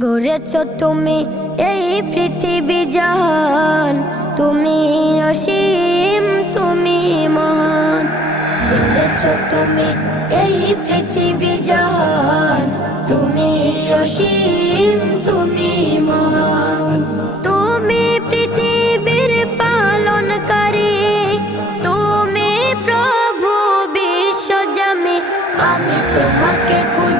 গড়েছ তুমি এই পৃথিবী জাহান। তুমি অসীম, তুমি মহান। গড়েছ তুমি এই পৃথিবী জাহান। তুমি অসীম, তুমি মহান। তুমি পৃথিবীর পালন পালনকারী। তুমি প্রভু বিশ্বজামি আমি তোমাকে খুঁজি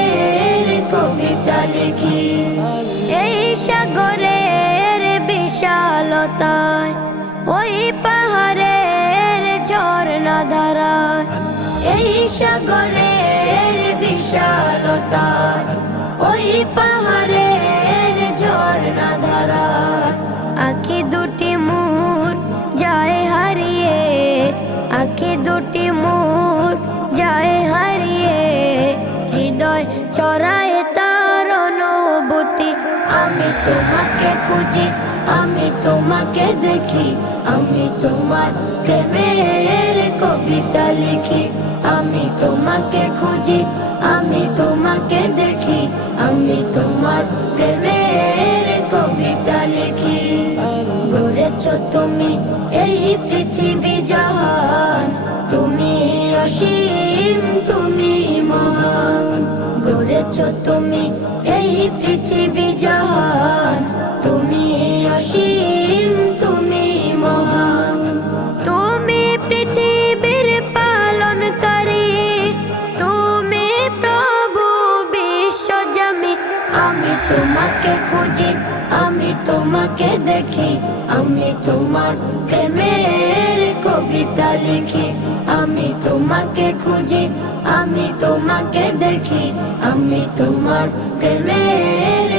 বিশালতায় ওই পাহাড়ের ঝর্ণা ধারায়, এই সাগরের বিশালতায়, ওই পাহাড়ের ঝর্ণা ধারায়। আখি দুটি মুর যায় হারিয়ে, আখি দুটি মুর যায় হারিয়ে, হৃদয় চড়ায় তার অনুভূতি, আমি তোমাকে খুঁজি আমি তোমাকে দেখি, আমি তোমার প্রেমের কবিতা লিখি। আমি তোমাকে খুঁজি, আমি তোমাকে দেখি, আমি তোমার প্রেমের কবিতা লিখি। গড়েছ তুমি এই পৃথিবী জাহান, তুমি অসীম, তুমি মহান। গড়েছ তুমি এই পৃথিবী পৃথিবীর পালনকারী তুমি প্রভু বিশ্বজামি আমি তোমাকে খুঁজি, আমি তোমাকে দেখি। আমি তোমার প্রেমের কবিতা লিখি। আমি তোমাকে খুঁজি, আমি তোমাকে দেখি। আমি তোমার প্রেমের